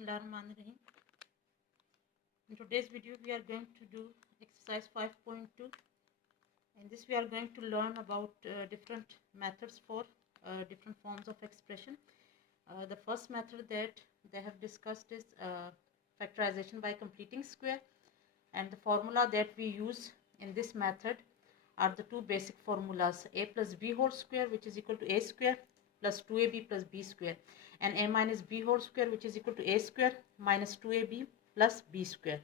Bismillahirrahmanirrahim. In today's video we are going to do exercise 5.2. In this we are going to learn about different methods for different forms of expression. The first method that they have discussed is factorization by completing square, and the formula that we use in this method are the two basic formulas: a plus b whole square, which is equal to a square, plus 2ab plus b square, and a minus b whole square, which is equal to a square minus 2ab plus b square.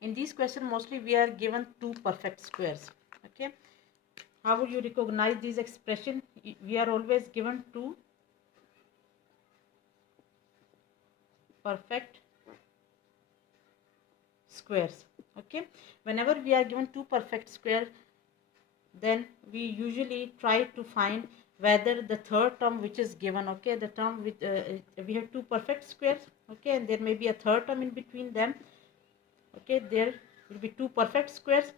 In these questions mostly we are given two perfect squares. Okay, how would you recognize these expressions? We are always given two perfect squares. Okay, whenever we are given two perfect squares, then we usually try to find whether the third term which is given, okay, the term with we have two perfect squares, okay, and there may be a third term in between them. Okay, there will be two perfect squares.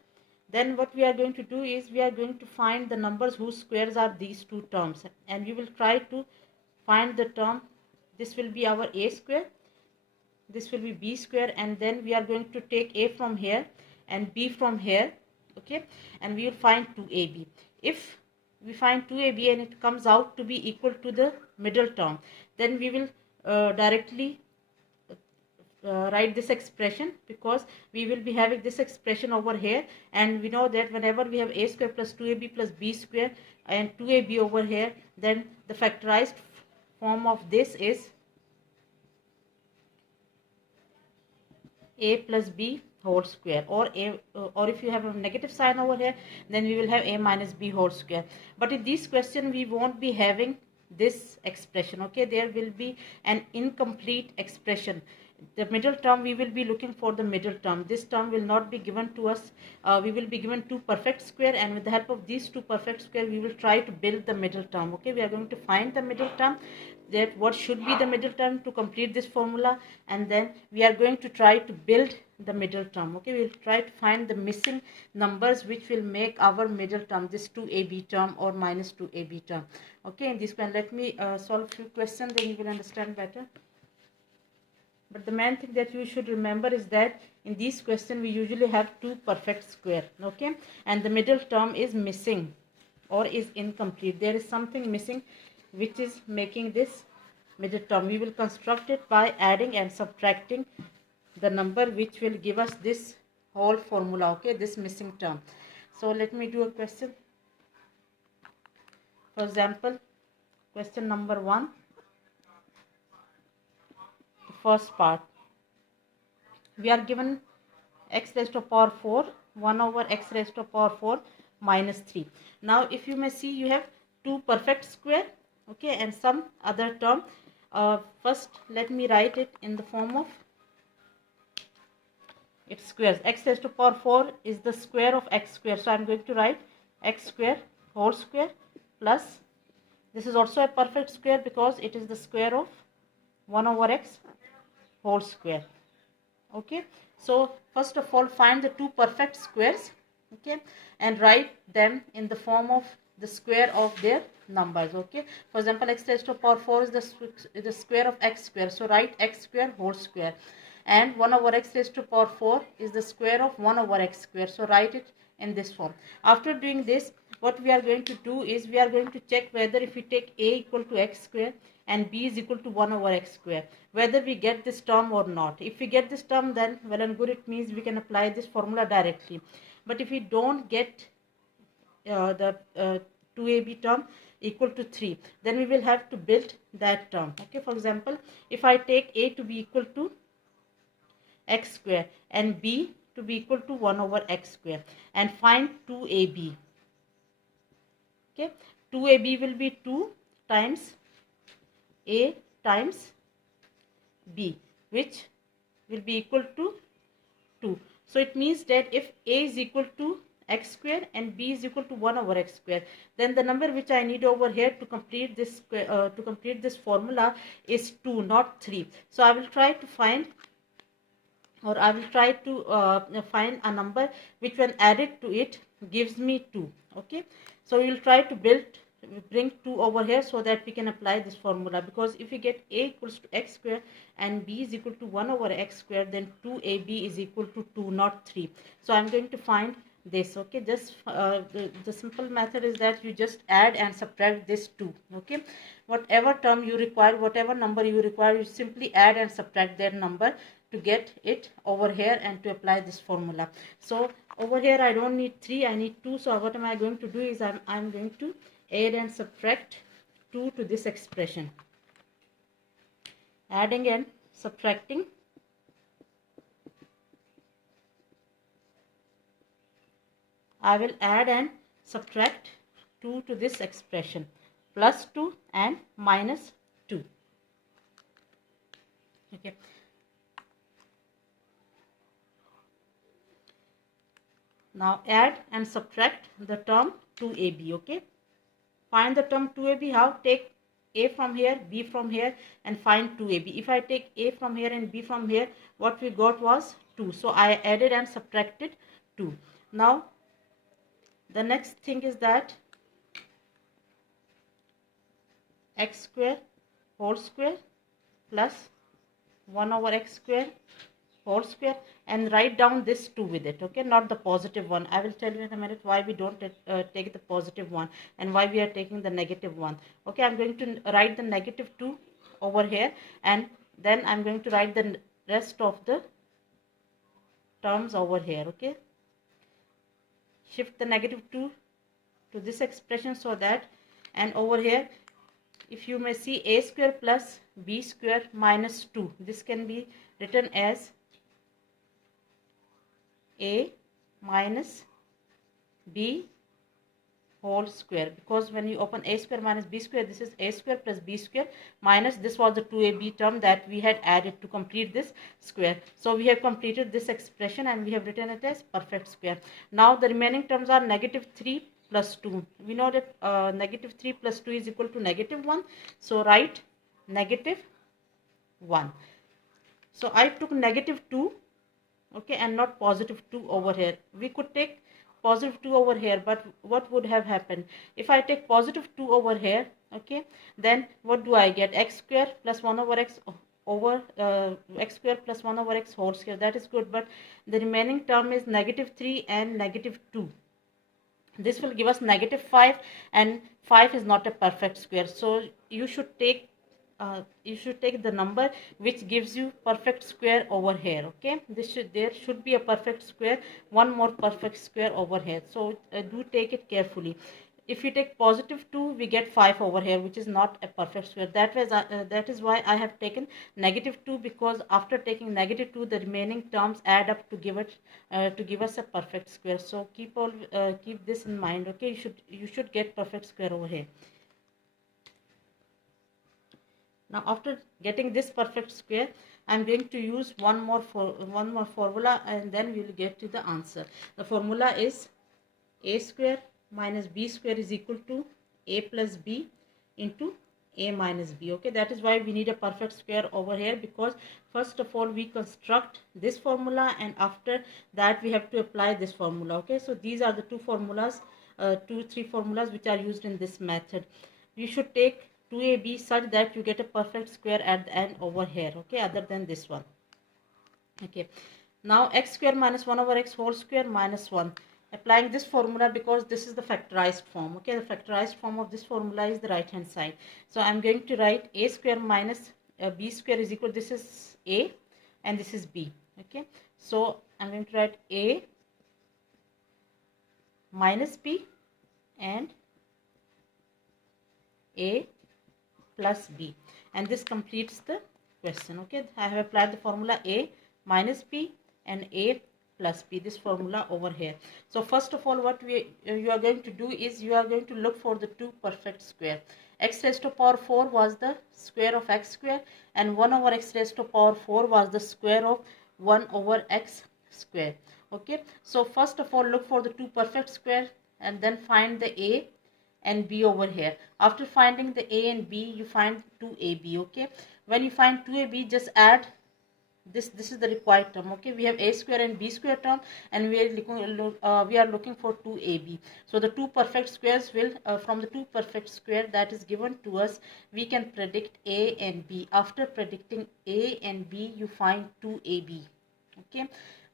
Then what we are going to do is we are going to find the numbers whose squares are these two terms, and we will try to find the term. This will be our a square, this will be b square, and then we are going to take a from here and b from here. Okay, and we will find 2ab. If we find 2ab and it comes out to be equal to the middle term, then we will directly write this expression, because we will be having this expression over here, and we know that whenever we have a square plus 2ab plus b square and 2ab over here, then the factorized form of this is a plus b whole square, or if you have a negative sign over here, then we will have a minus b whole square. But in this question we won't be having this expression. Okay, there will be an incomplete expression. The middle term, we will be looking for the middle term. This term will not be given to us. We will be given two perfect square, and with the help of these two perfect square we will try to build the middle term. Okay, we are going to find the middle term, that what should be the middle term to complete this formula, and then we are going to try to build the middle term. Okay, we will try to find the missing numbers which will make our middle term, this 2ab term or minus 2ab term. Okay, in this one let me solve a few questions, then you will understand better. But the main thing that you should remember is that in this question we usually have two perfect square. Okay, and the middle term is missing or is incomplete. There is something missing which is making this middle term. We will construct it by adding and subtracting the number which will give us this whole formula. Okay, this missing term. So let me do a question. For example, question number 1, the first part. We are given x raised to power 4 1 over x raised to power 4 minus 3. Now if you may see, you have two perfect square, okay, and some other term. First let me write it in the form of its squares. X raised to power 4 is the square of x square, so I am going to write x square whole square plus, this is also a perfect square because it is the square of 1 over x whole square. Okay, so first of all find the two perfect squares, okay, and write them in the form of the square of their numbers. Okay, for example, x raised to power 4 is the square of x square, so write x square whole square, and 1 over x raised to power 4 is the square of 1 over x square, so write it in this form. After doing this, what we are going to do is we are going to check whether if we take a equal to x square and b is equal to 1 over x square, whether we get this term or not. If we get this term, then well and good, it means we can apply this formula directly. But if we don't get the 2ab term equal to 3, then we will have to build that term. Okay, for example, if I take a to be equal to x square and b to be equal to 1 over x square, and find 2ab. Okay, 2ab will be 2 times a times b, which will be equal to 2. So it means that if a is equal to x square and b is equal to 1 over x square, then the number which I need over here to complete this formula is 2, not 3. So I will try to find, or I will try to find a number which when added to it gives me 2. Okay, so we will try to build bring 2 over here so that we can apply this formula, because if we get a equals to x square and b is equal to 1 over x square, then 2ab is equal to 2, not 3. So I'm going to find this. Okay, just the simple method is that you just add and subtract this 2. Okay, whatever term you require, whatever number you require, you simply add and subtract that number to get it over here and to apply this formula. So over here I don't need 3, I need 2. So what am I going to do is I'm going to add and subtract 2 to this expression. Adding and subtracting. I will add and subtract 2 to this expression. Plus 2 and minus 2. Okay. Now add and subtract the term 2ab. Okay. Find the term 2ab. How? Take a from here, b from here, and find 2ab. If I take a from here and b from here, what we got was 2. So I added and subtracted 2. Now the next thing is that x square whole square plus 1 over x square whole square, and write down this 2 with it. Okay, not the positive one. I will tell you in a minute why we don't take the positive one and why we are taking the negative one. Okay, I'm going to write the negative 2 over here, and then I'm going to write the rest of the terms over here. Okay, shift the negative 2 to this expression so that, and over here if you may see, a square plus b square minus 2, this can be written as a minus b whole square, because when you open a square minus b square, this is a square plus b square minus this was the 2ab term that we had added to complete this square. So we have completed this expression and we have written it as perfect square. Now the remaining terms are negative 3 plus 2. We know that negative 3 plus 2 is equal to negative 1. So write negative 1. So I took negative 2, okay, and not positive 2 over here. We could take positive 2 over here, but what would have happened if I take positive 2 over here? Okay, then what do I get? X square plus 1 over x over x square plus 1 over x whole square. That is good, but the remaining term is negative 3 and negative 2. This will give us negative 5, and 5 is not a perfect square. So you should take the number which gives you perfect square over here. Okay, there should be a perfect square, one more perfect square over here. So do take it carefully. If you take positive 2, we get 5 over here, which is not a perfect square. That is why I have taken negative 2, because after taking negative 2, the remaining terms add up to give us a perfect square. So keep this in mind. Okay, you should get perfect square over here. Now after getting this perfect square, I am going to use one more formula, and then we will get to the answer. The formula is a square minus b square is equal to a plus b into a minus b. Okay, that is why we need a perfect square over here, because first of all we construct this formula, and after that we have to apply this formula. Okay, so these are the three formulas which are used in this method. You should take 2ab such that you get a perfect square at the end over here. Okay, other than this one. Okay, now x square minus 1 over x whole square minus 1. Applying this formula, because this is the factorized form. Okay, the factorized form of this formula is the right hand side. So I'm going to write a square minus b square is equal, this is a and this is b. Okay, so I'm going to write a minus b and a plus b, and this completes the question. Okay, I have applied the formula a minus b and a plus b, this formula over here. So first of all, what you are going to do is you are going to look for the two perfect square. X raised to power 4 was the square of x square, and 1 over x raised to power 4 was the square of 1 over x square. Okay, so first of all look for the two perfect square and then find the a and b over here. After finding the a and b, you find 2ab. Okay, when you find 2ab, just add this is the required term. Okay, we have a square and b square term, and we are looking for 2ab. So the two perfect squares will from the two perfect square that is given to us, we can predict a and b. After predicting a and b, you find 2ab. Okay,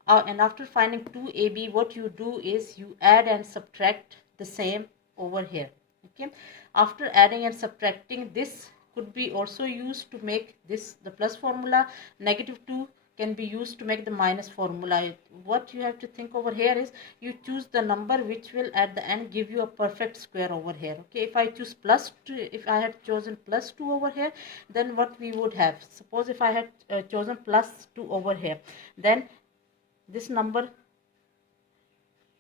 and after finding 2ab, what you do is you add and subtract the same over here. Okay, after adding and subtracting, this could be also used to make this the plus formula. -2 can be used to make the minus formula. What you have to think over here is you choose the number which will at the end give you a perfect square over here. Okay, if I choose +2, if I had chosen +2 over here, then what we would have, suppose if I had chosen +2 over here, then this number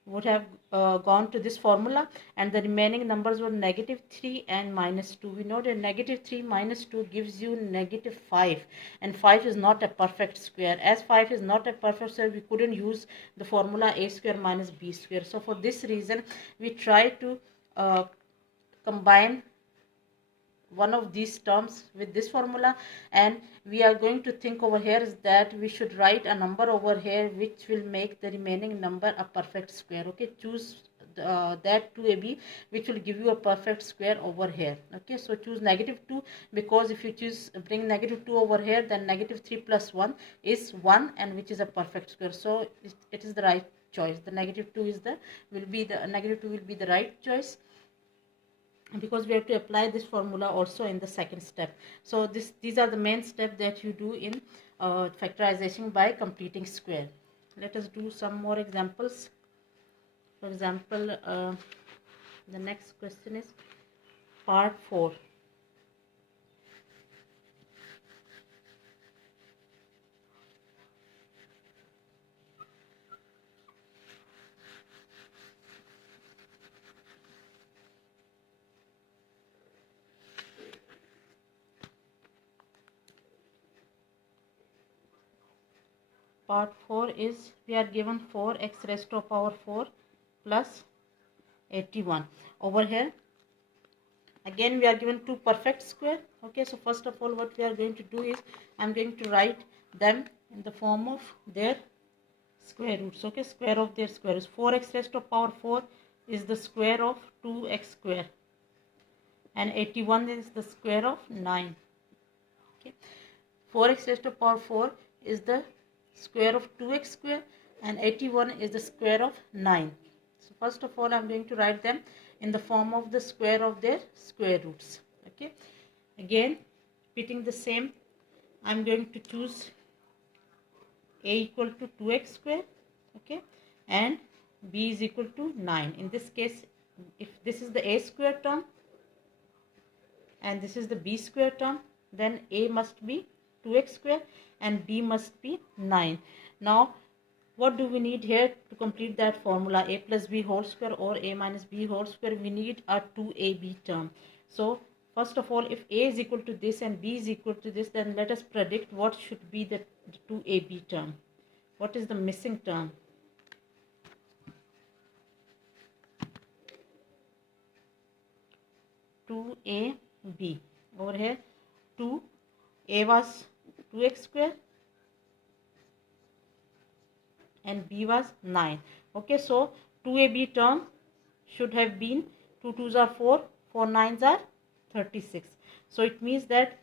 would have gone to this formula, and the remaining numbers were -3 and -2. We know that -3 minus 2 gives you -5, and 5 is not a perfect square. As 5 is not a perfect square, we couldn't use the formula a square minus b square. So for this reason, we try to combine one of these terms with this formula, and we are going to think over here is that we should write a number over here which will make the remaining number a perfect square. Okay, choose that 2ab which will give you a perfect square over here. Okay, so choose -2, because if you choose bring -2 over here, then -3 plus 1 is 1, and which is a perfect square. So it is the right choice. The -2 is the -2 will be the right choice, because we have to apply this formula also in the second step. So these are the main steps that you do in factorization by completing square. Let us do some more examples. For example, the next question is part 4. Part 4 is we are given 4x raised to power 4 plus 81. Over here again we are given two perfect square. Okay, so first of all what we are going to do is I'm going to write them in the form of their square roots. Okay, square of their square is 4x raised to power 4 is the square of 2x square, and 81 is the square of 9. Okay, 4x raised to power 4 is the square of 2x square, and 81 is the square of 9. So first of all I'm going to write them in the form of the square of their square roots. Okay, again repeating the same, I'm going to choose a equal to 2x square, okay, and b is equal to 9. In this case, if this is the a square term and this is the b square term, then a must be 2x square and b must be 9. Now what do we need here to complete that formula, a plus b whole square or a minus b whole square? We need a 2ab term. So first of all, if a is equal to this and b is equal to this, then let us predict what should be the 2ab term. What is the missing term? Two a b. Over here 2 a was 2x square and b was 9. Okay, so 2ab term should have been 2 2s are 4, 4 9s are 36. So it means that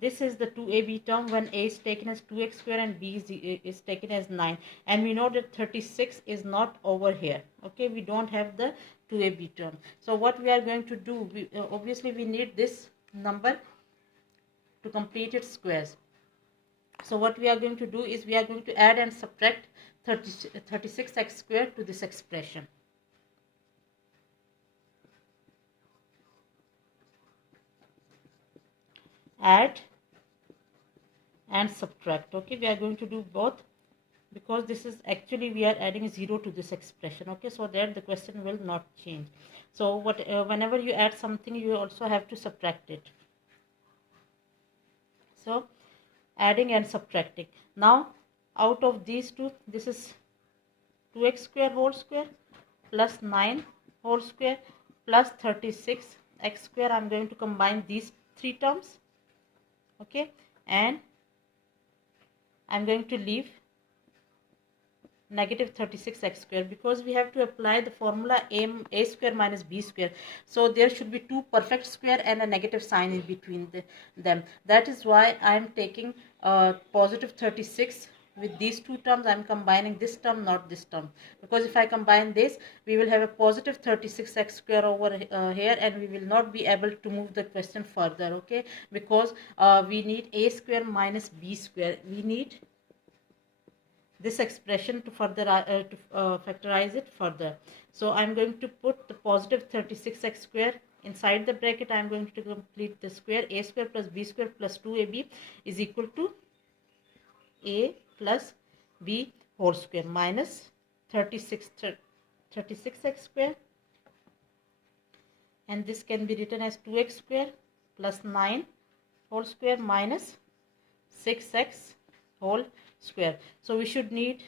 this is the 2ab term when a is taken as 2x square and b is taken as 9, and we know that 36 is not over here. Okay, we don't have the 2ab term. So what we are going to do, obviously we need this number to complete its squares. So what we are going to do is we are going to add and subtract 36x squared to this expression. Add and subtract. Okay, we are going to do both, because this is actually we are adding 0 to this expression. Okay, so that the question will not change. So whenever you add something, you also have to subtract it. So adding and subtracting. Now out of these two, this is 2x square whole square plus 9 whole square plus 36 x square. I'm going to combine these three terms. Okay, and I'm going to leave negative 36x square, because we have to apply the formula a square minus b square. So there should be two perfect square and a negative sign in between them. That is why I am taking positive 36 with these two terms. I am combining this term, not this term, because if I combine this, we will have a positive 36x square over here, and we will not be able to move the question further, okay, because we need a square minus b square. We need this expression to further factorize it further. So I'm going to put the positive 36x square inside the bracket. I'm going to complete the square. A square plus b square plus 2ab is equal to a plus b whole square minus 36x square, and this can be written as 2x square plus 9 whole square minus 6x whole square. So we should need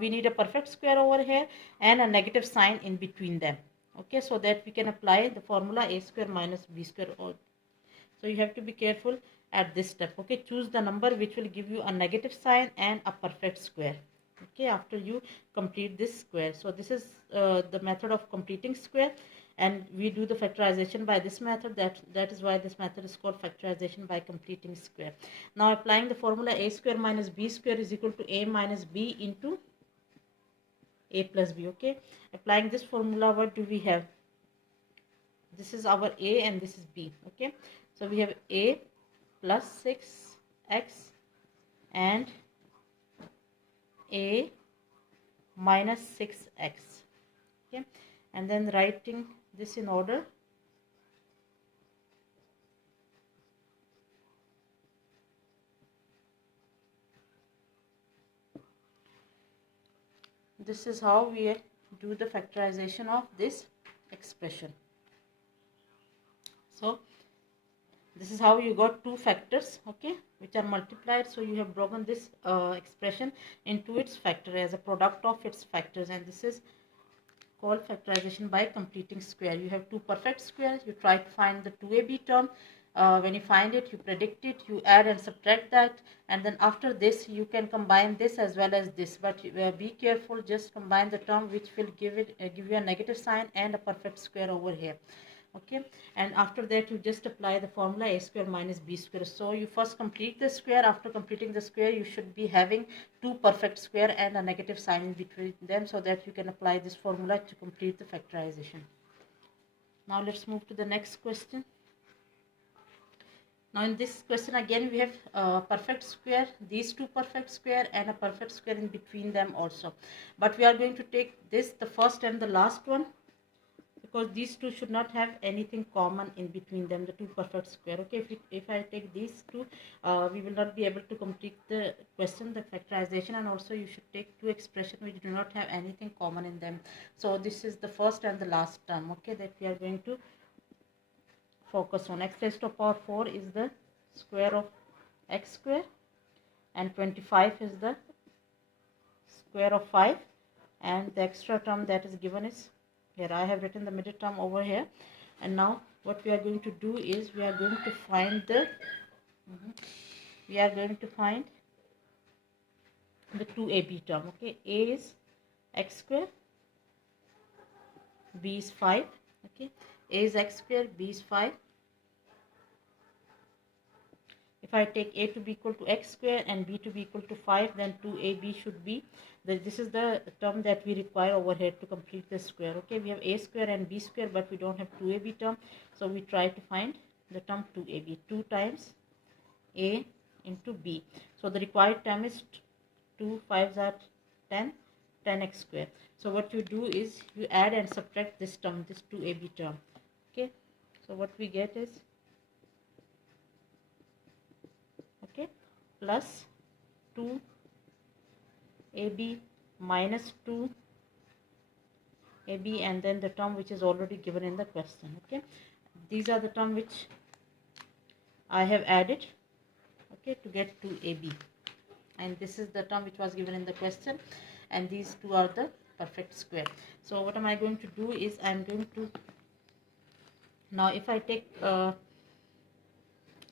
we need a perfect square over here and a negative sign in between them, okay, so that we can apply the formula a square minus b square. So you have to be careful at this step, okay. Choose the number which will give you a negative sign and a perfect square, okay, after you complete this square. So this is the method of completing square, and we do the factorization by this method. That is why this method is called factorization by completing square. Now applying the formula a square minus b square is equal to a minus b into a plus b, okay. Applying this formula, what do we have? This is our a and this is b, okay. So we have a plus 6x and a minus 6x, okay, and then writing this in order. This is how we do the factorization of this expression. So this is how you got two factors, okay, which are multiplied. So you have broken this expression into its factor as a product of its factors, and this is called factorization by completing square. You have two perfect squares. You try to find the 2ab term. When you find it, you predict it, you add and subtract that, and then after this you can combine this as well as this, but be careful, just combine the term which will give you a negative sign and a perfect square over here, okay. And after that you just apply the formula a square minus b square. So you first complete the square. After completing the square, you should be having two perfect square and a negative sign in between them, so that you can apply this formula to complete the factorization. Now let's move to the next question. Now in this question again we have a perfect square, these two perfect square and a perfect square in between them also, but we are going to take this, the first and the last one, because these two should not have anything common in between them, the two perfect square, okay. If I take these two, we will not be able to complete the question, the factorization, and also you should take two expressions which do not have anything common in them. So this is the first and the last term, okay, that we are going to focus on. X raised to power 4 is the square of x square, and 25 is the square of 5, and the extra term that is given is here. I have written the middle term over here, and now what we are going to do is we are going to find the 2ab term, okay. A is x square, b is 5, okay. A is x square, b is 5. If I take a to be equal to x square and b to be equal to 5, then 2ab should be, this is the term that we require over here to complete the square, okay. We have a square and b square, but we don't have 2ab term, so we try to find the term 2ab, 2 times a into b. So the required term is 2 5s are 10, 10x square. So what you do is you add and subtract this term, this 2ab term, okay. So what we get is, okay, plus 2ab minus 2ab, and then the term which is already given in the question, okay. These are the term which I have added, okay, to get 2ab, and this is the term which was given in the question, and these two are the perfect square. So what am I going to do is I am going to, now if I take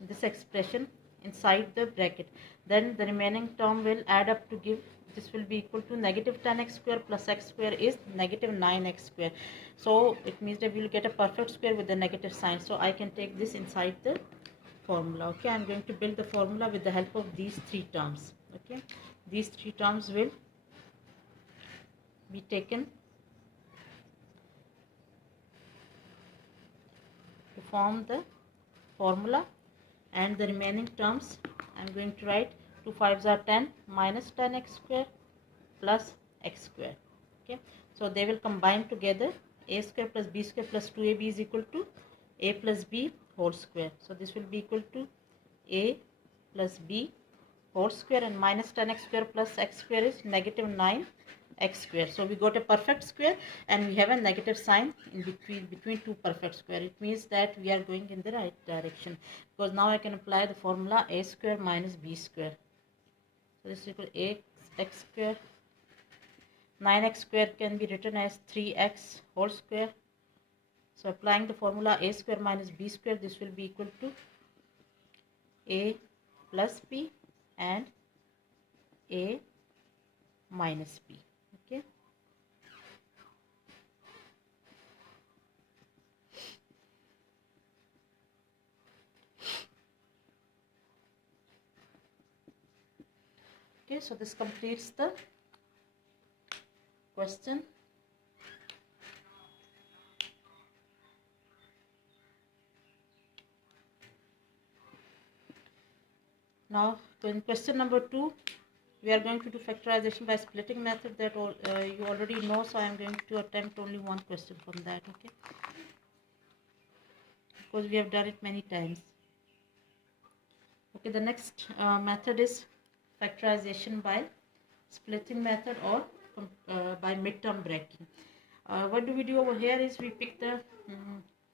this expression inside the bracket. Then the remaining term will add up to give, this will be equal to negative 10x square plus x square is negative 9x square. So it means that we will get a perfect square with the negative sign. So I can take this inside the formula. Okay, I'm going to build the formula with the help of these three terms. Okay, these three terms will be taken to form the formula, and the remaining terms I'm going to write 2 5s are 10 minus 10x square plus x square. Okay, so they will combine together. A square plus b square plus 2ab is equal to a plus b whole square. So this will be equal to a plus b whole square, and minus 10x square plus x square is negative 9x square. So we got a perfect square and we have a negative sign in between two perfect square. It means that we are going in the right direction, because now I can apply the formula a square minus b square. So this is equal to x square. 9x square can be written as 3x whole square. So applying the formula a square minus b square, this will be equal to a plus b and a minus b. Okay. Okay, so this completes the question. Now in question number 2, we are going to do factorization by splitting method. That you already know, so I am going to attempt only one question from that. Okay, because we have done it many times. Okay, the next method is factorization by splitting method or by midterm breaking. What do we do over here is we pick the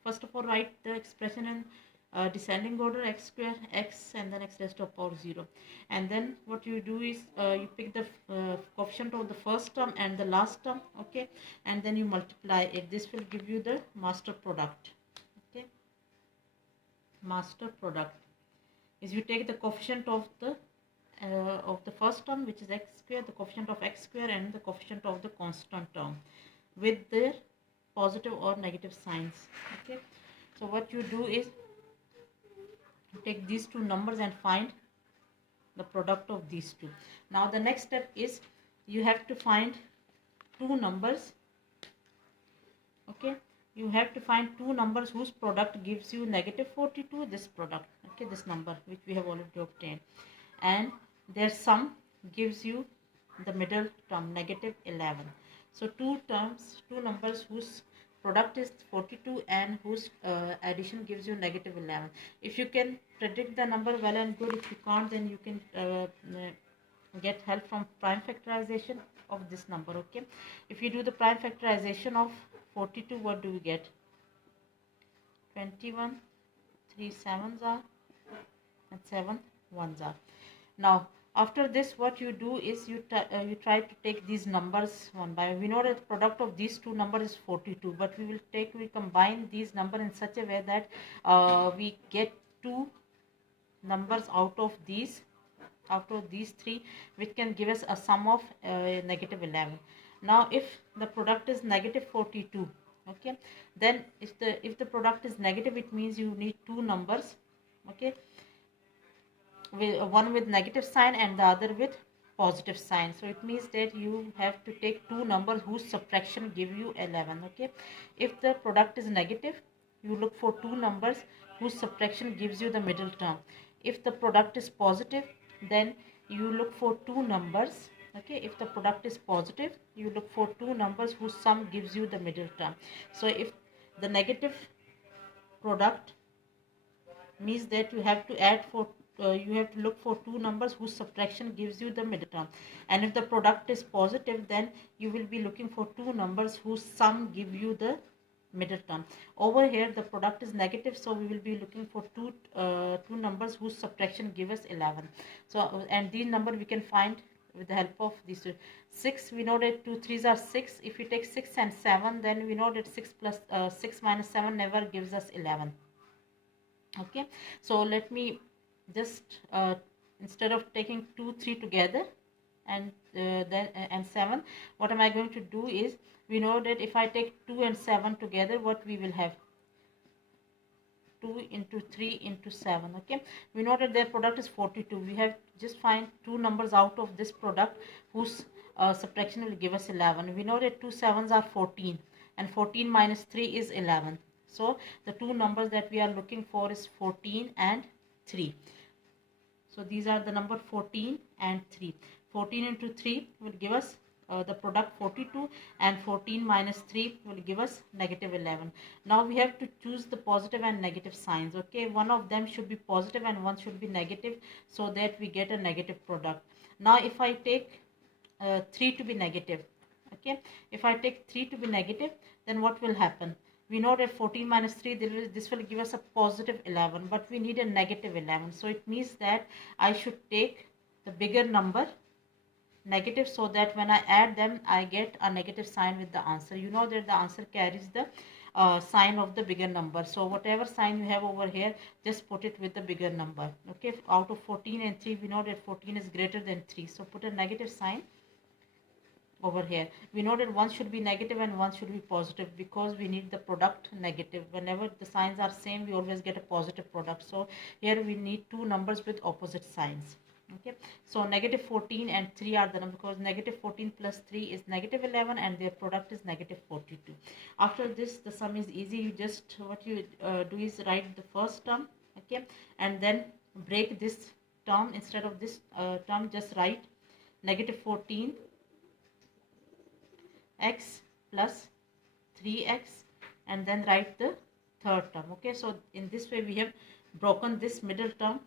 first of all write the expression in descending order, x square x and then x raised to the power 0, and then what you do is you pick the coefficient of the first term and the last term. Okay, and then you multiply it. This will give you the master product. Okay, master product is you take the coefficient of the first term, which is x square, the coefficient of x square and the coefficient of the constant term with their positive or negative signs. Okay, so what you do is you take these two numbers and find the product of these two. Now the next step is you have to find two numbers. Okay, you have to find two numbers whose product gives you negative 42, this product, okay, this number which we have already obtained, and their sum gives you the middle term negative 11. So two numbers whose product is 42 and whose addition gives you negative 11. If you can predict the number, well and good. If you can't, then you can get help from prime factorization of this number. Okay, if you do the prime factorization of 42, what do we get? 21, 3 7s are and 7 1s are. Now after this, what you do is you try to take these numbers one by one. We know that the product of these two numbers is 42, but we combine these numbers in such a way that we get two numbers out of these three, which can give us a sum of negative 11. Now if the product is negative 42, okay, then if the product is negative, it means you need two numbers, okay, one with negative sign and the other with positive sign. So it means that you have to take two numbers whose subtraction give you 11. Okay, if the product is negative, you look for two numbers whose subtraction gives you the middle term. If the product is positive, then you look for two numbers. Okay, if the product is positive, you look for two numbers whose sum gives you the middle term. So if the negative product means that you have to add for you have to look for two numbers whose subtraction gives you the middle term, and if the product is positive, then you will be looking for two numbers whose sum give you the middle term. Over here the product is negative, so we will be looking for two numbers whose subtraction give us 11. So and these number we can find with the help of these two. 6, we know that 2 3s are 6. If we take 6 and 7, then we know that 6 minus 7 never gives us 11. Okay, so let me just instead of taking 2 3 together and 7, what am I going to do is, we know that if I take 2 and 7 together, what we will have, 2 into 3 into 7. Okay, we know that their product is 42. We have just find two numbers out of this product whose subtraction will give us 11. We know that 2 7s are 14 and 14 minus 3 is 11. So the two numbers that we are looking for is 14 and 3. So these are the number 14 and 3. 14 into 3 will give us the product 42, and 14 minus 3 will give us negative 11. Now we have to choose the positive and negative signs. Okay, one of them should be positive and one should be negative, so that we get a negative product. Now if I take 3 to be negative, okay, if I take 3 to be negative, then what will happen? We know that 14 minus 3, this will give us a positive 11, but we need a negative 11. So it means that I should take the bigger number, negative, so that when I add them, I get a negative sign with the answer. You know that the answer carries the sign of the bigger number. So whatever sign you have over here, just put it with the bigger number. Okay, out of 14 and 3, we know that 14 is greater than 3. So put a negative sign over here. We know that one should be negative and one should be positive, because we need the product negative. Whenever the signs are same, we always get a positive product. So here we need two numbers with opposite signs. Okay, so negative 14 and 3 are the numbers, because negative 14 plus 3 is negative 11 and their product is negative 42. After this, the sum is easy. You just, what you do is write the first term, okay, and then break this term. Instead of this term, just write negative 14 x plus 3x, and then write the third term. Okay, so in this way we have broken this middle term,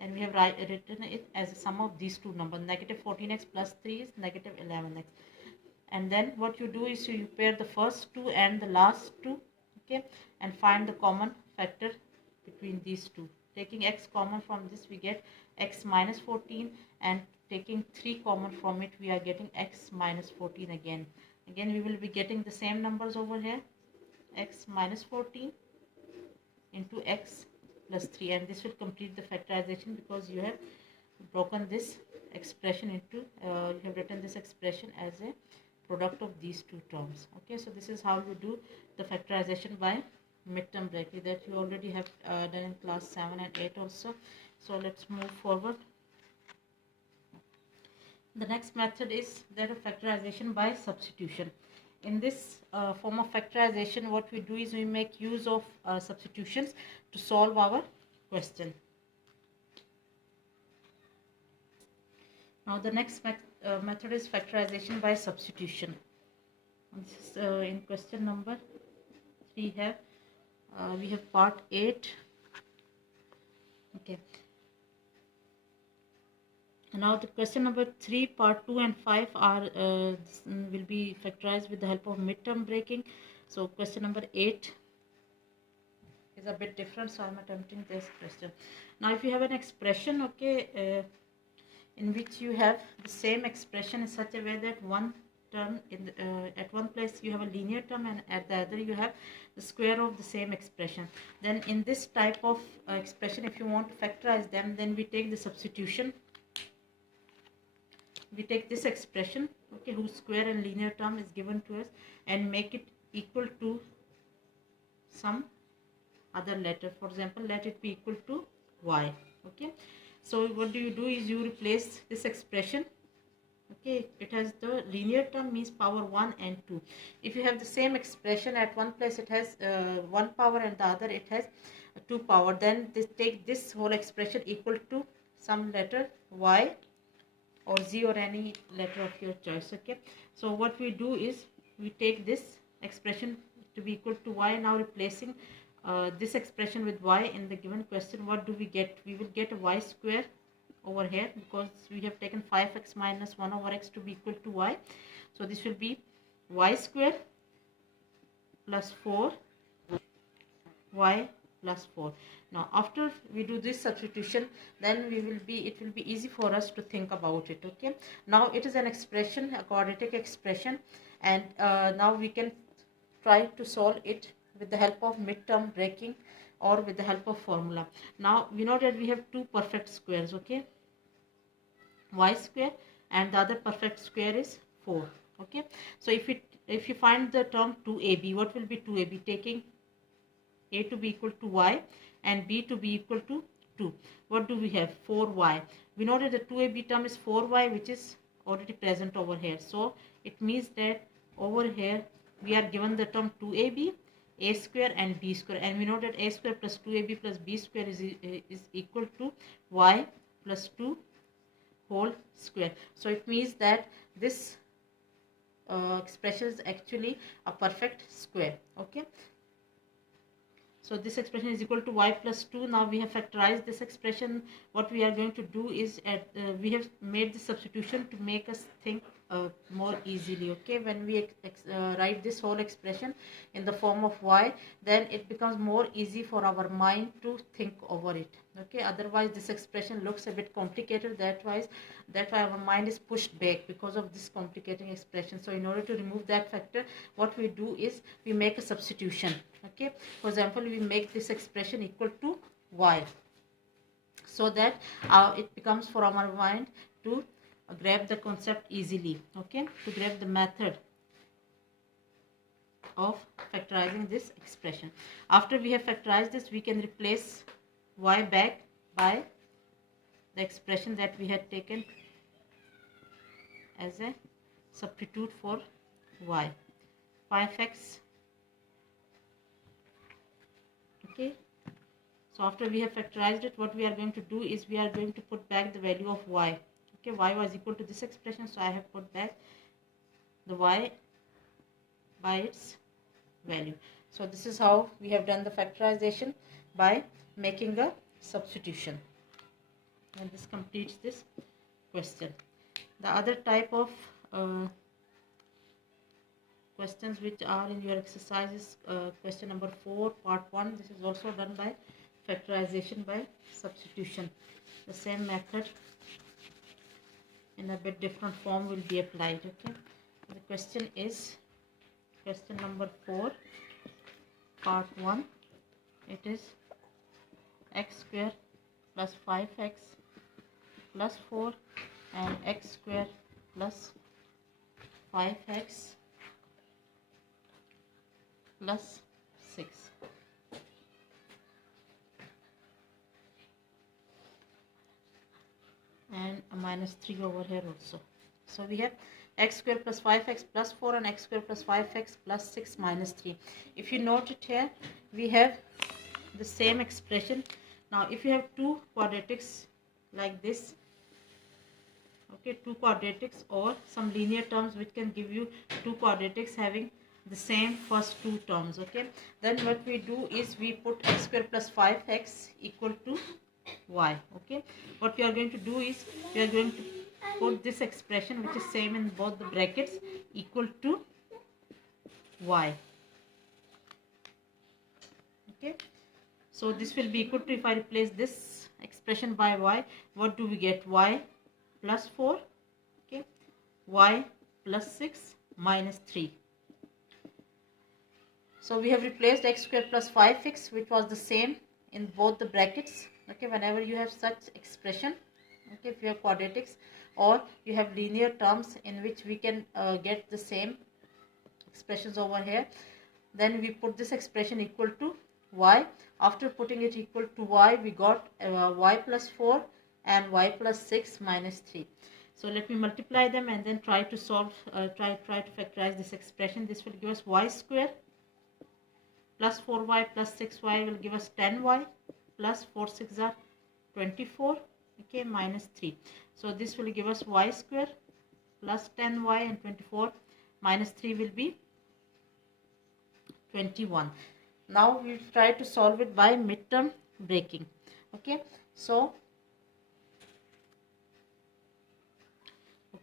and we have written it as a sum of these two numbers. Negative 14x plus 3 is negative 11x. And then what you do is you pair the first two and the last two, okay, and find the common factor between these two. Taking x common from this, we get x minus 14, and taking 3 common from it, we are getting x minus 14 again. Again, we will be getting the same numbers over here, x minus 14 into x plus 3, and this will complete the factorization, because you have broken this expression into, you have written this expression as a product of these two terms. Okay, so this is how you do the factorization by midterm breaking, that you already have done in class 7 and 8 also. So let's move forward. The next method is that of factorization by substitution. In this form of factorization, what we do is we make use of substitutions to solve our question. Now the next method is factorization by substitution. This is in question number 3. We have part 8. Okay. Now the question number 3, part 2 and 5 are will be factorized with the help of midterm breaking. So question number 8 is a bit different, so I am attempting this question. Now if you have an expression, okay, in which you have the same expression in such a way that one term in at one place you have a linear term, and at the other you have the square of the same expression, then in this type of expression, if you want to factorize them, then we take the substitution. We take this expression, okay, whose square and linear term is given to us, and make it equal to some other letter. For example, let it be equal to y. Okay, so what do? Is you replace this expression. Okay, it has the linear term, means power 1 and 2. If you have the same expression, at one place it has 1 power and the other it has 2 power, then take this whole expression equal to some letter y or z, or any letter of your choice. Okay, so what we do is we take this expression to be equal to y. Now replacing this expression with y in the given question, what do we get? We will get a y square over here, because we have taken 5x minus 1 over x to be equal to y. So this will be y square plus 4 y plus 4. Now after we do this substitution, then it will be easy for us to think about it. Okay, now it is an expression, a quadratic expression, and now we can try to solve it with the help of midterm breaking or with the help of formula. Now we know that we have two perfect squares, okay, y square, and the other perfect square is 4. Okay, so if you find the term 2ab, what will be 2ab? Taking a to be equal to y and b to be equal to 2. What do we have? 4y. We know that the 2ab term is 4y, which is already present over here. So it means that over here we are given the term 2ab, a square and b square, and we know that a square plus 2ab plus b square is equal to y plus 2 whole square. So it means that this expression is actually a perfect square. Okay, so this expression is equal to y plus 2. Now we have factorized this expression. What we are going to do is we have made the substitution to make us think more easily. Okay, when we write this whole expression in the form of y, then it becomes more easy for our mind to think over it. Okay, otherwise this expression looks a bit complicated. That's why our mind is pushed back because of this complicating expression. So in order to remove that factor, what we do is we make a substitution. Okay, for example, we make this expression equal to y, so that it becomes for our mind to grab the concept easily. Okay, to grab the method of factorizing this expression. After we have factorized this, we can replace y back by the expression that we had taken as a substitute for y, 5x. Okay, so after we have factorized it, what we are going to do is we are going to put back the value of y. Okay, y was equal to this expression, so I have put back the y by its value. So this is how we have done the factorization, by making a substitution, and this completes this question. The other type of questions which are in your exercises, question number 4 part 1, this is also done by factorization by substitution. The same method in a bit different form will be applied. Okay, the question is question number 4 part 1. It is x square plus 5x plus 4 and x square plus 5x plus 6. And a minus 3 over here also. So we have x square plus 5x plus 4 and x square plus 5x plus 6 minus 3. If you note it here, we have the same expression. Now if you have two quadratics like this, okay, two quadratics or some linear terms which can give you two quadratics having the same first two terms, okay, then what we do is we put x square plus 5x equal to y. Okay, what we are going to do is we are going to put this expression, which is same in both the brackets, equal to y. Okay, so this will be equal to, if I replace this expression by y, what do we get? Y plus 4, okay, y plus 6 minus 3. So we have replaced x square plus 5x, which was the same in both the brackets. Okay, whenever you have such expression, okay, if you have quadratics or you have linear terms in which we can get the same expressions over here, then we put this expression equal to y. After putting it equal to y, we got y plus 4 and y plus 6 minus 3. So let me multiply them and then try to solve, try to factorize this expression. This will give us y square plus 4y plus 6y will give us 10y plus 4 6 are 24, okay, minus 3. So this will give us y square plus 10y and 24 minus 3 will be 21. Now we will try to solve it by midterm breaking. Okay, so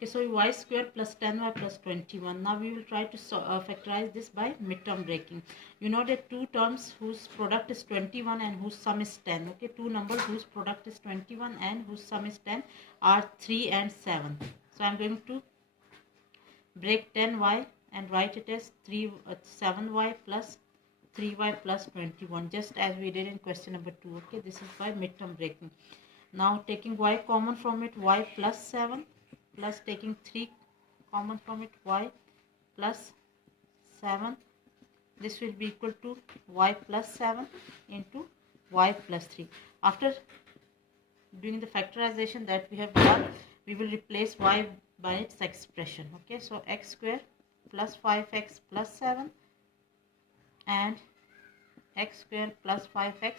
y square plus 10y plus 21. Now we will try to factorize this by midterm breaking. You know that two terms whose product is 21 and whose sum is 10. Okay, two numbers whose product is 21 and whose sum is 10 are 3 and 7. So I am going to break 10y and write it as 7y plus 3y plus 21, just as we did in question number 2. Okay, this is by midterm breaking. Now taking y common from it, y plus 7, plus taking 3 common from it, y plus 7. This will be equal to y plus 7 into y plus 3. After doing the factorization that we have done, we will replace y by its expression. Okay, so x square plus 5x plus 7 and x square plus 5x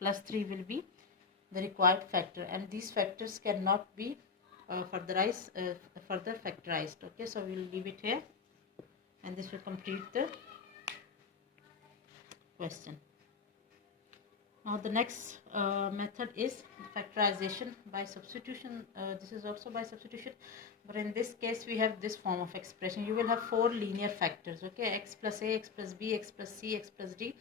plus 3 will be the required factor, and these factors cannot be further factorized. Okay, so we will leave it here, and this will complete the question. Now the next method is factorization by substitution. This is also by substitution, but in this case we have this form of expression. You will have 4 linear factors. Okay, x plus a, x plus b, x plus c, x plus d,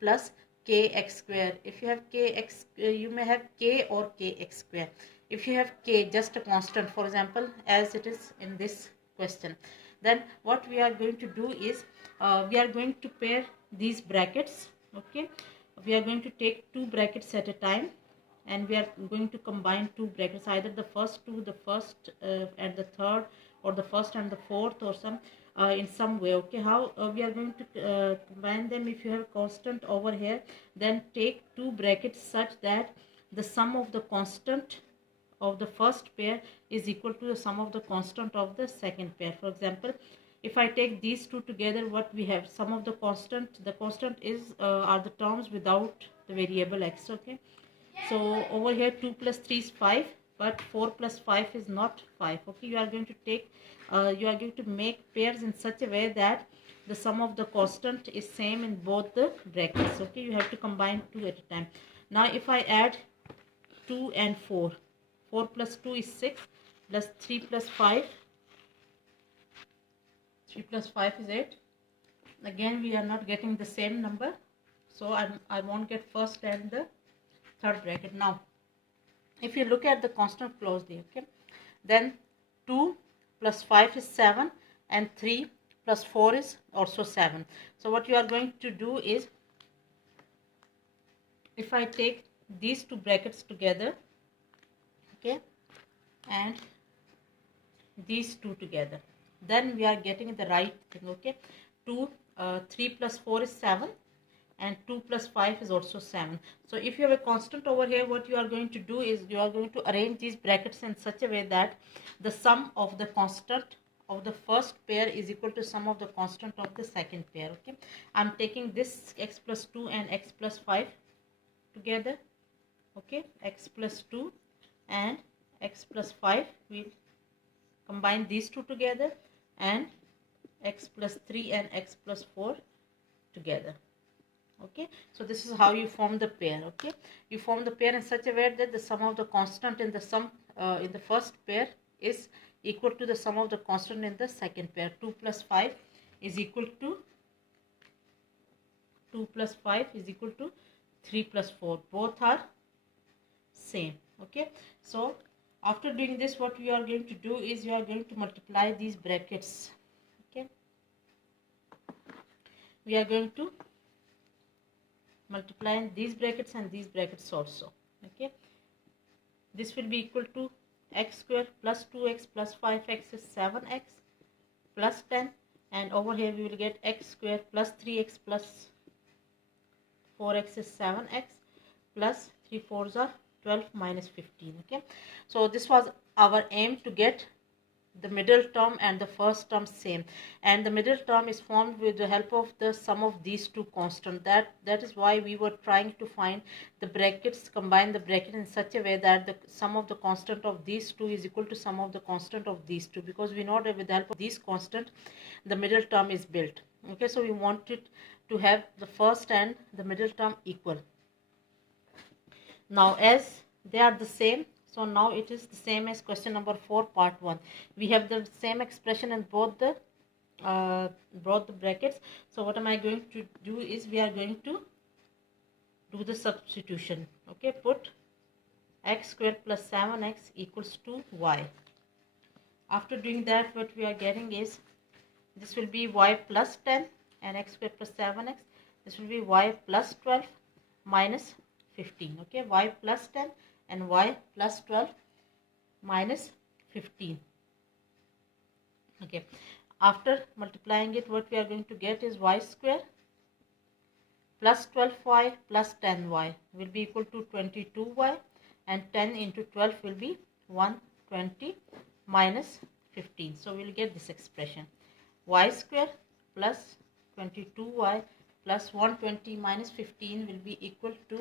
plus kx square. If you have kx, you may have k or kx square. If you have k, just a constant, for example, as it is in this question, then what we are going to do is we are going to pair these brackets. Okay, we are going to take 2 brackets at a time, and we are going to combine 2 brackets, either the first 2, the first and the third, or the first and the fourth, or some in some way. Okay, how we are going to combine them? If you have constant over here, then take 2 brackets such that the sum of the constant of the first pair is equal to the sum of the constant of the second pair. For example, if I take these 2 together, what we have? Sum of the constant is are the terms without the variable x. Okay, so over here 2 plus 3 is 5, but 4 plus 5 is not 5. Okay, you are going to take you are going to make pairs in such a way that the sum of the constant is same in both the brackets. Okay, you have to combine 2 at a time. Now if I add 2 and 4, 4 plus 2 is 6, plus 3 plus 5, 3 plus 5 is 8. Again we are not getting the same number, so I won't get first and the third bracket. Now if you look at the constant closely, okay, then 2 plus 5 is 7, and 3 plus 4 is also 7. So what you are going to do is, if I take these 2 brackets together, okay, and these 2 together, then we are getting the right thing. Okay, 3 plus 4 is 7, and 2 plus 5 is also 7. So if you have a constant over here, what you are going to do is you are going to arrange these brackets in such a way that the sum of the constant of the first pair is equal to sum of the constant of the second pair. Okay, I'm taking this x plus 2 and x plus 5 together. Okay, x plus 2 and x plus 5, we'll combine these 2 together, and x plus 3 and x plus 4 together. Okay, so this is how you form the pair. Okay, you form the pair in such a way that the sum of the constant in the sum in the first pair is equal to the sum of the constant in the second pair. 2 plus 5 is equal to 3 plus 4. Both are same. Okay, so after doing this, what we are going to do is you are going to multiply these brackets. Okay, we are going to multiply these brackets and these brackets also. Okay, this will be equal to x square plus 2x plus 5x is 7x plus 10, and over here we will get x square plus 3x plus 4x is 7x plus 3 4s are 12 minus 15. Okay, so this was our aim, to get the middle term and the first term same, and the middle term is formed with the help of the sum of these 2 constants. That is why we were trying to find the brackets, combine the bracket in such a way that the sum of the constant of these 2 is equal to sum of the constant of these 2, because we know that with the help of these constant the middle term is built. Okay, so we wanted to have the first and the middle term equal. Now as they are the same, so now it is the same as question number 4 part 1. We have the same expression in both the brackets. So what am I going to do is we are going to do the substitution. Okay, put x squared plus 7x equals to y. After doing that, what we are getting is this will be y plus 10 and x squared plus 7x this will be y plus 12 minus 15. Okay, y plus 10 and y plus 12 minus 15. Okay, after multiplying it, what we are going to get is y square plus 12y plus 10y will be equal to 22y, and 10 into 12 will be 120 minus 15. So we'll get this expression, y square plus 22y plus 120 minus 15 will be equal to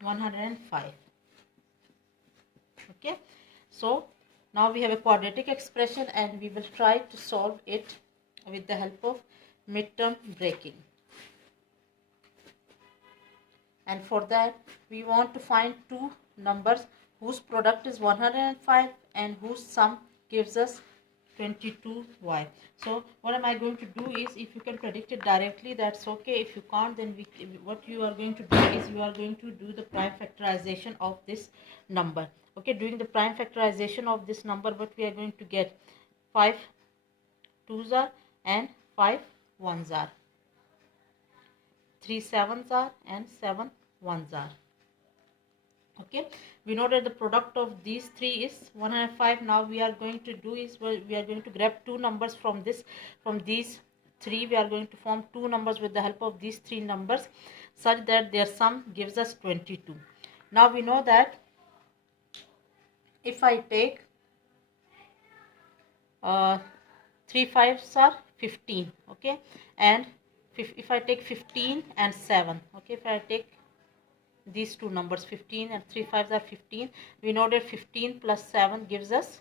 105. Okay, so now we have a quadratic expression and we will try to solve it with the help of midterm breaking. And for that we want to find two numbers whose product is 105 and whose sum gives us 22y. So what am I going to do is, if you can predict it directly, that's okay. If you can't, then what you are going to do is you are going to do the prime factorization of this number. Okay, doing the prime factorization of this number, what we are going to get, 5 2s are and 5 1s are, 3 7s are and 7 1s are. Okay, we know that the product of these three is 105. Now we are going to do is, we are going to grab two numbers from these three. We are going to form two numbers with the help of these three numbers such that their sum gives us 22. Now we know that if I take 3 5s are 15. Okay, and if I take 15 and 7, okay, if I take these two numbers, 15 and 3 5s are 15, we know that 15 plus 7 gives us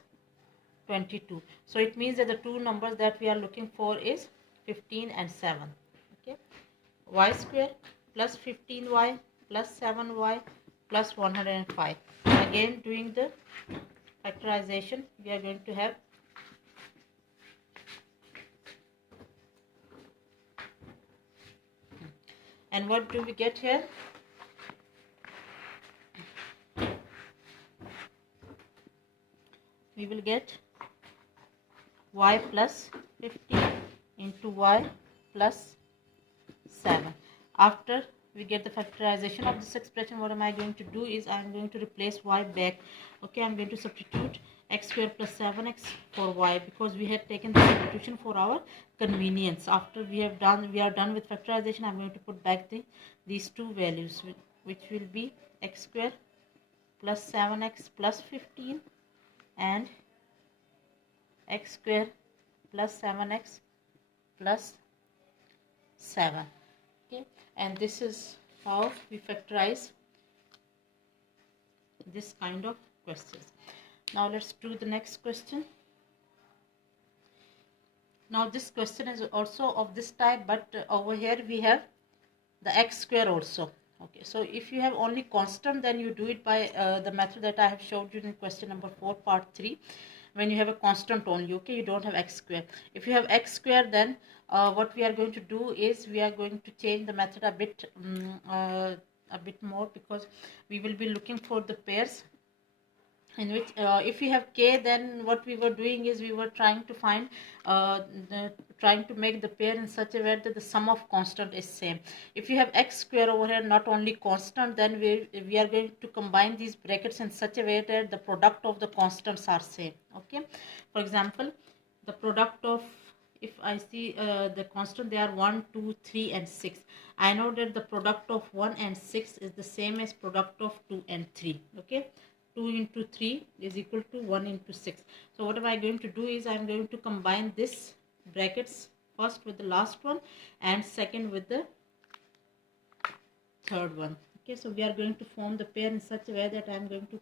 22. So it means that the two numbers that we are looking for is 15 and 7. Okay, y square plus 15y plus 7y plus 105. Again, doing the factorization, we are going to have and what do we get here? We will get y plus 15 into y plus 7. After we get the factorization of this expression, what am I going to do is I am going to replace y back. Okay, I am going to substitute x square plus 7x for y, because we had taken the substitution for our convenience. After we are done with factorization, I am going to put back these two values, which will be x square plus 7x plus 15 and x square plus 7x plus 7. Okay, and this is how we factorize this kind of questions. Now let's do the next question. Now this question is also of this type, but over here we have the x square also. Okay, so if you have only constant, then you do it by the method that I have showed you in question number 4 part 3, when you have a constant only. Okay, you don't have x square. If you have x square, then what we are going to do is we are going to change the method a bit more, because we will be looking for the pairs in which if we have k, then what we were doing is we were trying to find trying to make the pair in such a way that the sum of constant is same. If you have x square over here, not only constant, then we are going to combine these brackets in such a way that the product of the constants are same. Okay, for example, the product of, if I see the constant, they are 1 2 3 and 6. I know that the product of 1 and 6 is the same as product of 2 and 3. Okay, 2 into 3 is equal to 1 into 6. So what am I going to do is I am going to combine this brackets first with the last one and second with the third one. Okay, so we are going to form the pair in such a way that I am going to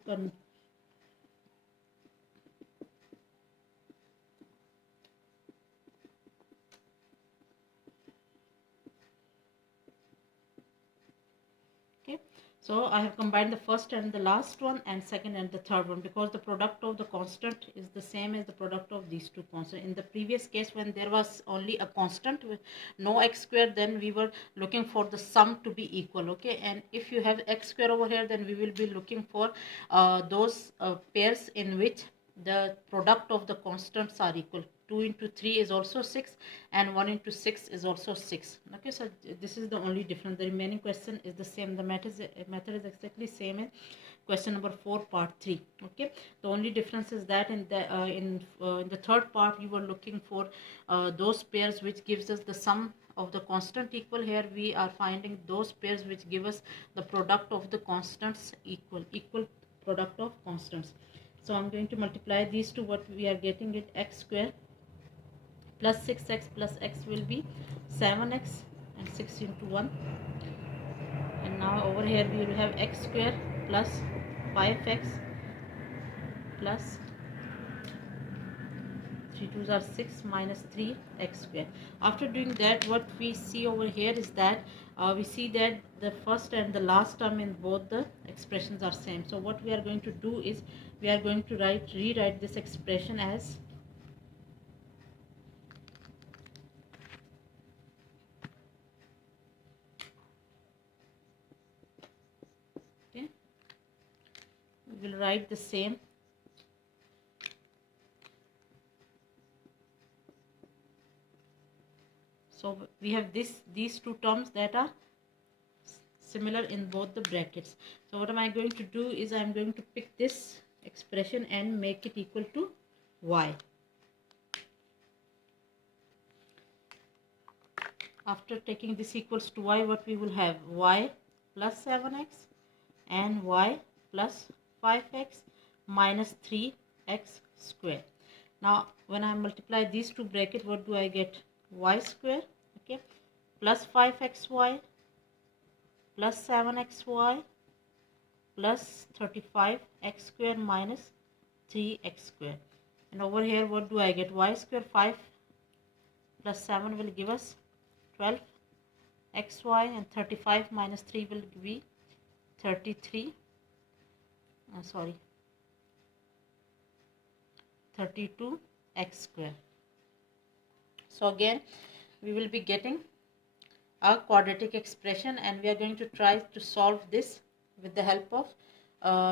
so I have combined the first and the last one and second and the third one, because the product of the constant is the same as the product of these two constants. In the previous case, when there was only a constant with no x square, then we were looking for the sum to be equal. Okay, and if you have x square over here, then we will be looking for those pairs in which the product of the constants are equal. 2 into 3 is also 6 and 1 into 6 is also 6. Okay, so this is the only difference. The remaining question is the same. The method is exactly same in question number 4 part 3. Okay, the only difference is that in the third part you were looking for those pairs which gives us the sum of the constant equal. Here we are finding those pairs which give us the product of the constants equal product of constants. So I'm going to multiply these two. What we are getting it, x square plus 6x plus x will be 7x and 6 into 1. And now over here we will have x square plus 5x plus 3 2s are 6 minus 3x square. After doing that, what we see over here is that we see that the first and the last term in both the expressions are same. So what we are going to do is we are going to rewrite this expression as okay. We will write the same. So we have these two terms that are similar in both the brackets. So what am I going to do is I am going to pick this expression and make it equal to y. After taking this equals to y, what we will have, y plus 7x and y plus 5x minus 3x square. Now when I multiply these two brackets, what do I get? Y square, okay, plus 5xy plus 7xy plus 35x square minus 3x square. And over here what do I get? Y square, 5 plus 7 will give us 12xy and 35 minus 3 will be 32x square. So again we will be getting a quadratic expression and we are going to try to solve this with the help of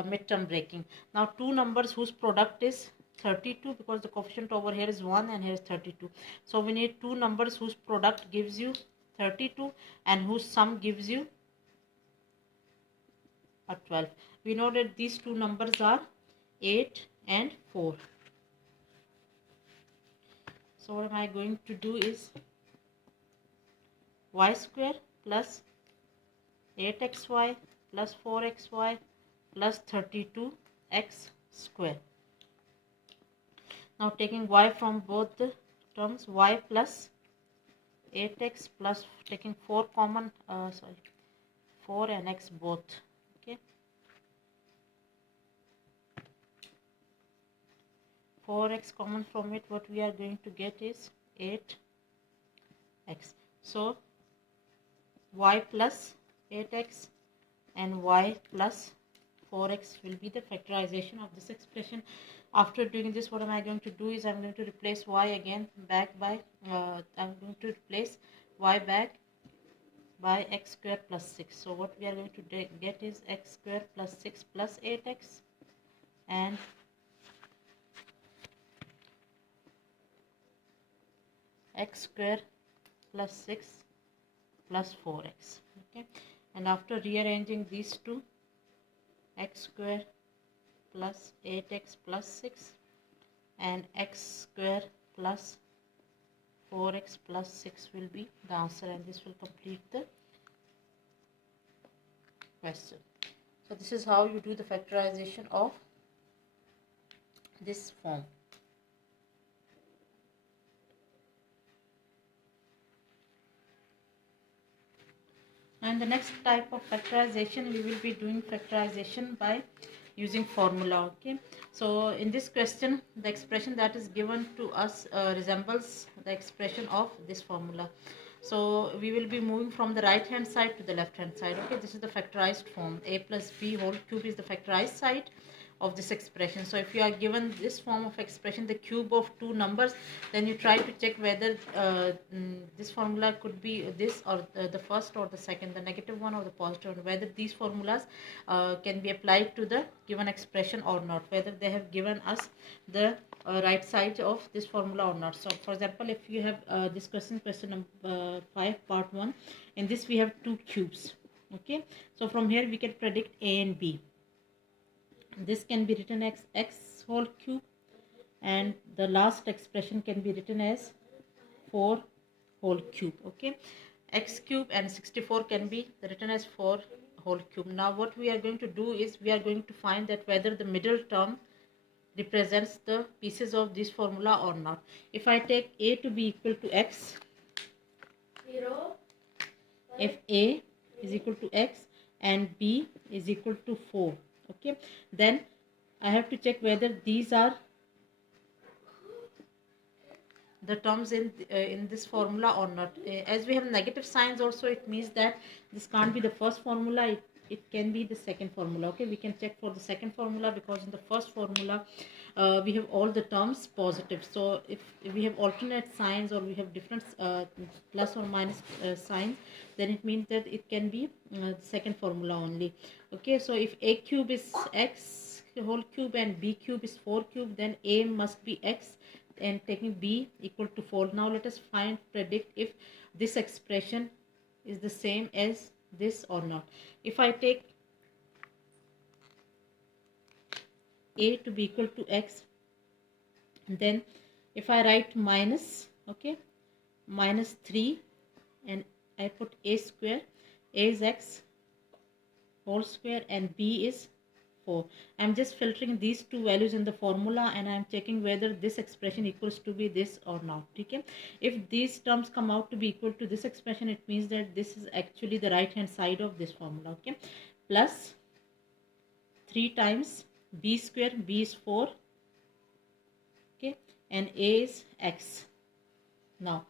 midterm breaking. Now two numbers whose product is 32, because the coefficient over here is 1 and here is 32. So we need two numbers whose product gives you 32 and whose sum gives you a 12. We know that these two numbers are 8 and 4. So what am I going to do is y square plus 8xy plus 4xy plus 32x square. Now taking y from both the terms, y plus 8x plus taking 4 common, 4 and x both, okay, 4x common from it, what we are going to get is 8x. So y plus 8x and y plus 4x will be the factorization of this expression. After doing this, what am I going to do is I'm going to replace y again back by I'm going to replace y back by x square plus 6. So what we are going to get is x square plus 6 plus 8x and x square plus 6 plus 4x, okay. And after rearranging these two, x square plus 8x plus 6 and x square plus 4x plus 6 will be the answer, and this will complete the question. So this is how you do the factorization of this form. And the next type of factorization, we will be doing factorization by using formula, okay. So in this question, the expression that is given to us resembles the expression of this formula. So we will be moving from the right hand side to the left hand side, okay. This is the factorized form. A plus b whole cube is the factorized side, of this expression. So if you are given this form of expression, the cube of two numbers, then you try to check whether this formula could be this or the first or the second, the negative one or the positive one, whether these formulas can be applied to the given expression or not, whether they have given us the right side of this formula or not. So for example, if you have this question number 5 part 1, in this we have two cubes. Okay, so from here we can predict A and B. This can be written as x whole cube, and the last expression can be written as 4 whole cube. Okay, x cube and 64 can be written as 4 whole cube. Now what we are going to do is we are going to find that whether the middle term represents the pieces of this formula or not. If I take A to be equal to x, if A is equal to x and B is equal to 4, okay, then I have to check whether these are the terms in this formula or not. As we have negative signs also, it means that this can't be the first formula, it can be the second formula. Okay, we can check for the second formula, because in the first formula we have all the terms positive. So if we have alternate signs or we have different plus or minus signs, then it means that it can be the second formula only. Okay, so if A cube is x whole cube and B cube is 4 cube, then A must be x and taking B equal to 4. Now let us predict if this expression is the same as this or not. If I take A to be equal to x, then if I write minus, okay, minus 3 and I put A square, A is x whole square and B is 4. I'm just filtering these two values in the formula and I'm checking whether this expression equals to be this or not. Okay, if these terms come out to be equal to this expression, it means that this is actually the right hand side of this formula. Okay, plus 3 times B square, B is 4, okay, and A is x. Now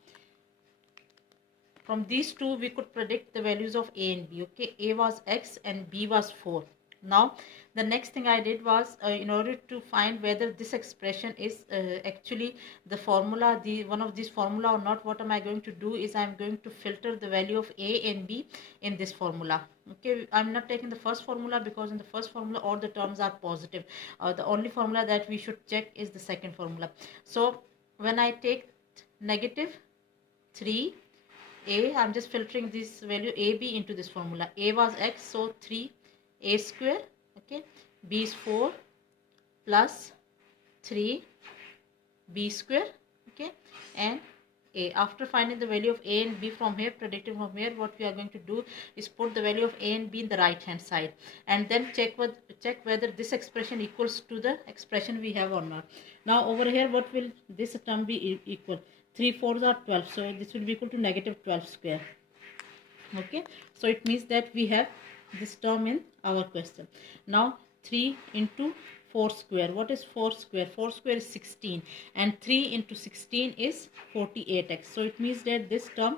from these two we could predict the values of A and B. Okay, A was x and B was 4. Now the next thing I did was in order to find whether this expression is actually the formula, one of these formula or not, what am I going to do is I'm going to filter the value of A and B in this formula. Okay, I'm not taking the first formula because in the first formula all the terms are positive. The only formula that we should check is the second formula. So when I take negative 3 A, I'm just filtering this value AB into this formula. A was x, so 3 A square, okay, B is 4 plus 3 B square, okay, and A. After finding the value of A and B from here, predicting from here, what we are going to do is put the value of A and B in the right hand side and then check whether this expression equals to the expression we have or not. Now over here, what will this term be equal? 3 4s are 12, so this will be equal to negative 12 square. Okay, so it means that we have this term in our question. Now 3 into 4 square. What is 4 square? 4 square is 16 and 3 into 16 is 48x. So it means that this term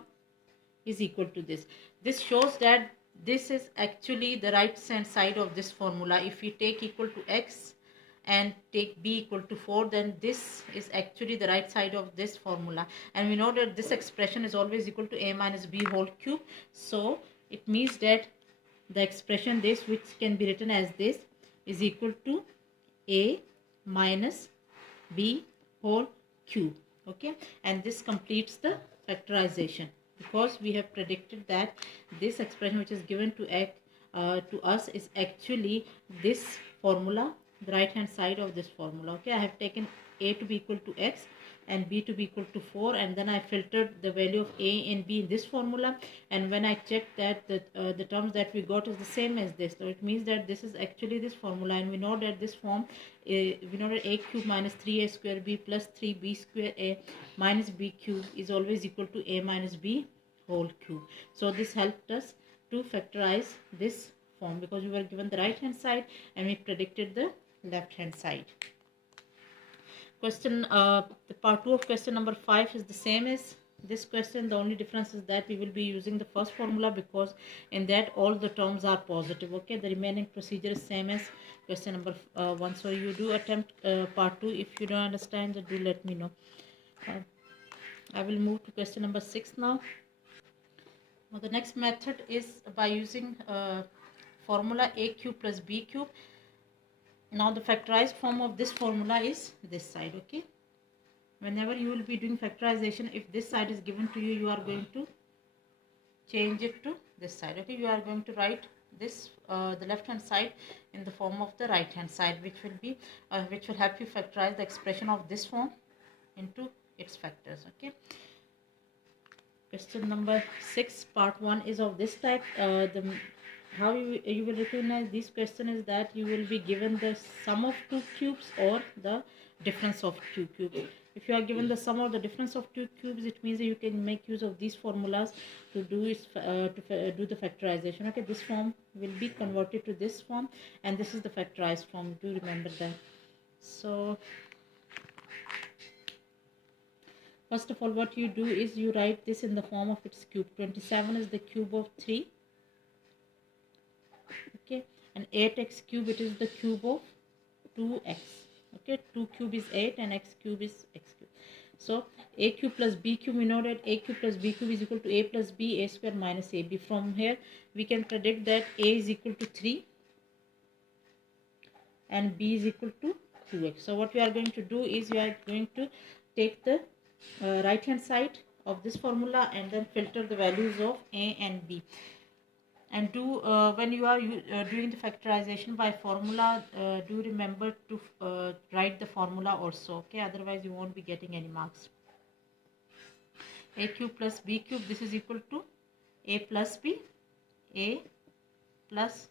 is equal to this. This shows that this is actually the right hand side of this formula. If we take equal to x and take B equal to 4, then this is actually the right side of this formula. And we know that this expression is always equal to A minus B whole cube. So it means that the expression this, which can be written as this, is equal to A minus B whole cube. Okay, and this completes the factorization because we have predicted that this expression which is given to us is actually this formula, the right hand side of this formula. Okay, I have taken A to be equal to x and B to be equal to 4, and then I filtered the value of A and B in this formula, and when I checked that the terms that we got is the same as this, so it means that this is actually this formula. And we know that this form, we know that A cube minus 3A square B plus 3B square A minus B cube is always equal to A minus B whole cube. So this helped us to factorize this form because we were given the right hand side and we predicted the left hand side. Question, the part 2 of question number 5 is the same as This question, the only difference is that we will be using the first formula because in that all the terms are positive. Okay, the remaining procedure is same as question number 1. So you do attempt part 2. If you don't understand, do let me know. I will move to question number 6 now. Now the next method is by using formula a cube plus b cube. Now the factorized form of this formula is this side. Okay, whenever you will be doing factorization, if this side is given to you, you are going to change it to this side. Okay, you are going to write this the left hand side in the form of the right hand side, which will help you factorize the expression of this form into its factors. Okay, question number 6 part 1 is of this type. How you will recognize this question is that you will be given the sum of two cubes or the difference of two cubes. If you are given the sum or the difference of two cubes, it means that you can make use of these formulas to do the factorization. Okay, this form will be converted to this form, and this is the factorized form. Do remember that. So first of all, what you do is you write this in the form of its cube. 27 is the cube of 3. Okay, and 8x cube, it is the cube of 2x. Okay, 2 cube is 8 and x cube is x cube. So a cube plus b cube, we know that a cube plus b cube is equal to a plus b, a square minus ab. From here we can predict that a is equal to 3 and b is equal to 2x. So what we are going to do is we are going to take the right hand side of this formula and then filter the values of a and b. And do when you are doing the factorization by formula, do remember to write the formula also. Okay, otherwise you won't be getting any marks. A cube plus b cube, this is equal to a plus b, a plus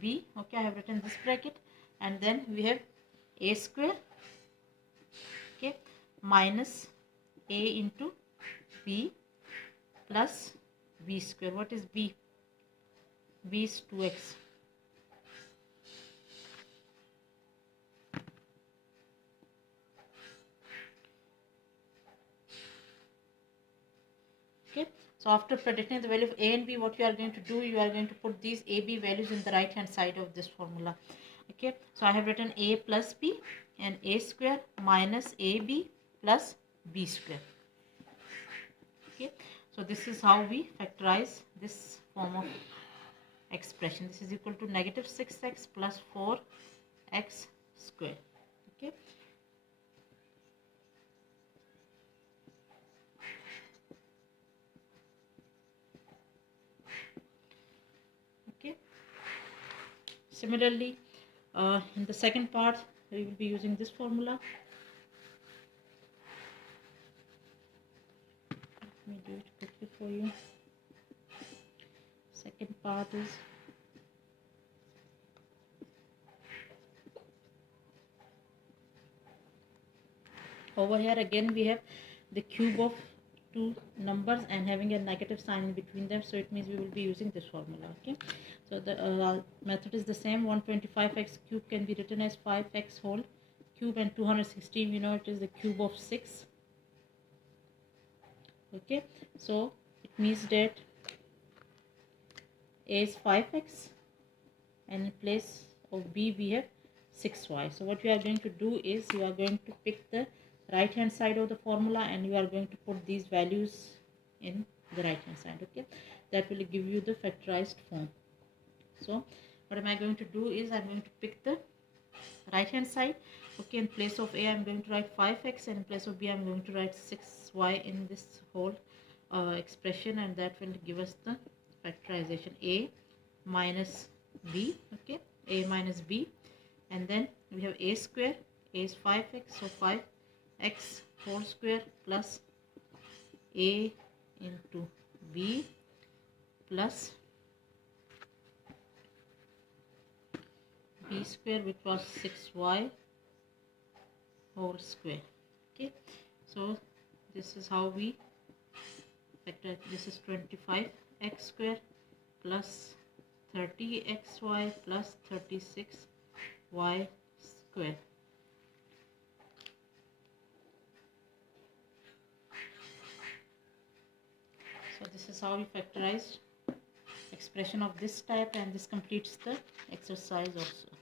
b. Okay, I have written this bracket, and then we have a square, okay, minus a into b plus b square. What is b? B is 2x. Okay, so after predicting the value of a and b, what you are going to do, you are going to put these a b values in the right hand side of this formula. Okay, so I have written a plus b and a square minus ab plus b square. Okay, so this is how we factorize this form of expression. This is equal to negative 6x plus 4x square. Okay, okay, similarly in the second part we will be using this formula. Let me do it quickly for you. Second part is over here. Again we have the cube of two numbers and having a negative sign in between them, so it means we will be using this formula. Okay, so the method is the same. 125x cube can be written as 5x whole cube, and 216, we know it is the cube of 6. Okay, so it means that a is 5x and in place of b we have 6y. So what we are going to do is you are going to pick the right hand side of the formula and you are going to put these values in the right hand side. Okay, that will give you the factorized form. So what am I going to do is I'm going to pick the right hand side. Okay, in place of a I'm going to write 5x and in place of b I'm going to write 6y in this whole expression, and that will give us the factorization a minus b. Okay, a minus b, and then we have a square. A is 5x, so 5x whole square plus a into b plus b square, which was 6y whole square. Okay, so this is how we factor. This is 25x square plus 30xy plus 36y square. So this is how we factorize expression of this type, and this completes the exercise also.